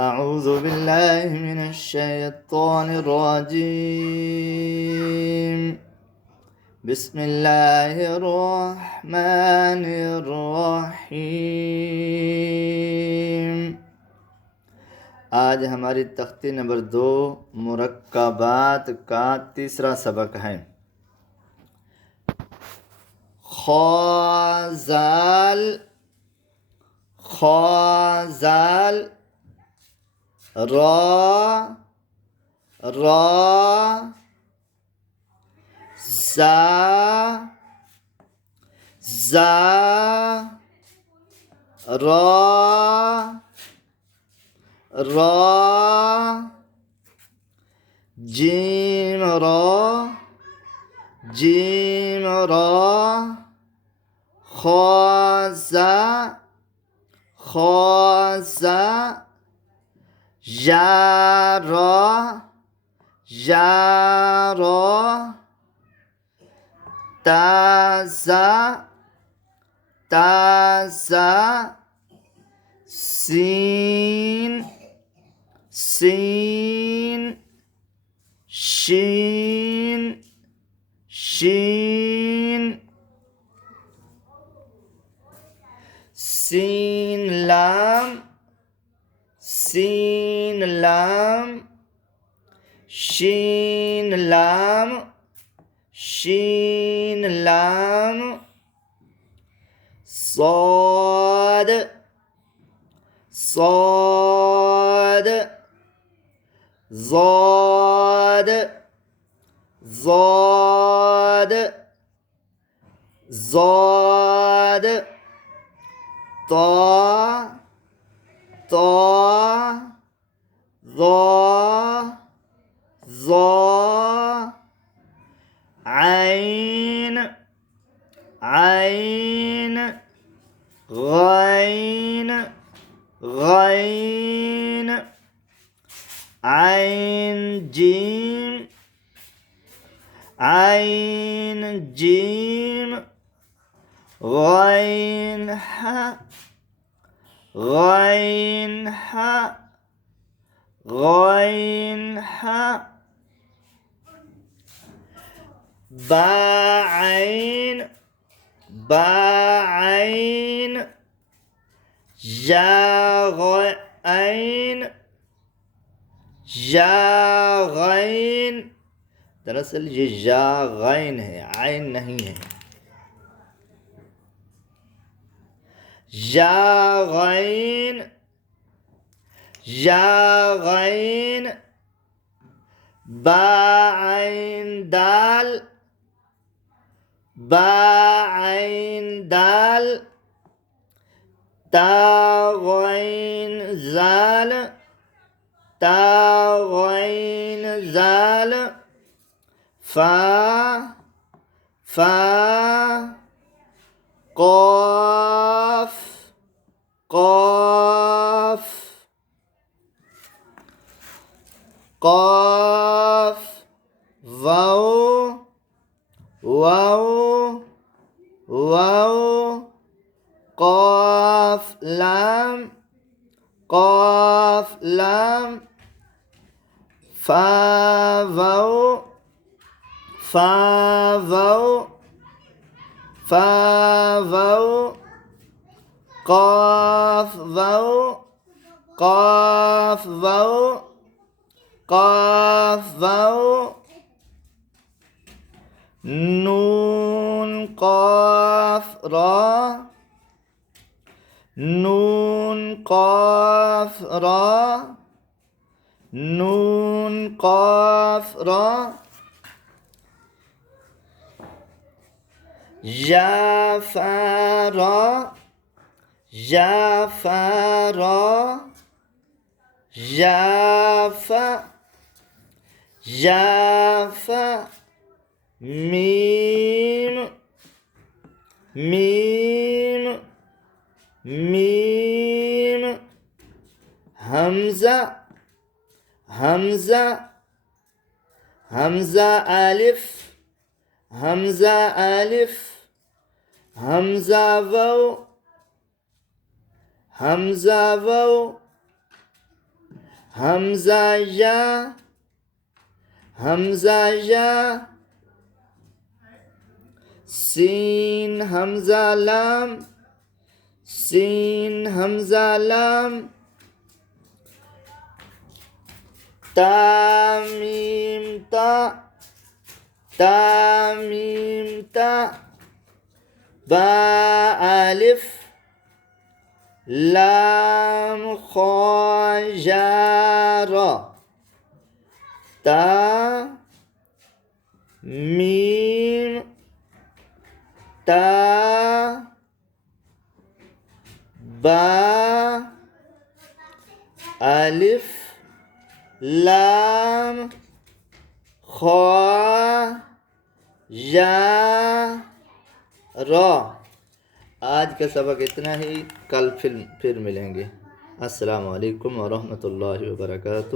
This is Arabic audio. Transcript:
أعوذ بالله من الشيطان الرجيم. بسم الله الرحمن الرحيم. आज हमारी तख्ती नंबर 2 मुरक्कबात का तीसरा सबक है। ख़ाज़ाल ख़ाज़ाल रा रा ज़ा ज़ा रा रा जीम रा जीम रा ख़ाज़ा ख़ाज़ा या रा या रा ताज़ा ताज़ा सीन सीन शीन शीन सीन लाम सीन लाम शीन लाम शीन लाम صاد صاد ضاد ضاد ضاد طا طا ضا ضا عين عين غين غين عين جيم عين جيم غين ح غين ح غين ح باعين باعين जाग़इन जाग़इन। दरअसल ये जाग़इन है, आइन नहीं है। जाग़इन जाग़इन बाइन दाल बाइन दाल ताग़इन ज़ाल ताग़इन ज़ाल फ़ा फ़ा क़ाफ़ क़ाफ़ क़ाफ़ वाव वाव वाव क़ाफ़ लाम क़ाफ़ लाम फ़ा वाव फ़ा वाव फ़ा वाव क़ाफ़ वाव क़ाफ़ वाव क़ाफ़ वाव नून क़ाफ़ रा नून क़ाफ़ रा नून क़ाफ़ रा या फ़ा रा या फ़ा रा या फ़ा या फ़ा मीम मीम मीम हमज़ा हमज़ा हमज़ा अलिफ हमज़ा अलिफ हमज़ा वाव हमज़ा वाव हमजा या, हमजा या, सीन हमजा लाम, सीन हमजा लाम, तामीम ता, तामीम ता, बा अलिफ, लाम खा या रा, ता मीम ता, बा अलिफ, लाम खा या रा। आज का सबक इतना ही, कल फिर मिलेंगे। अस्सलामु अलैकुम वरहमतुल्लाहि वबरकातुहू।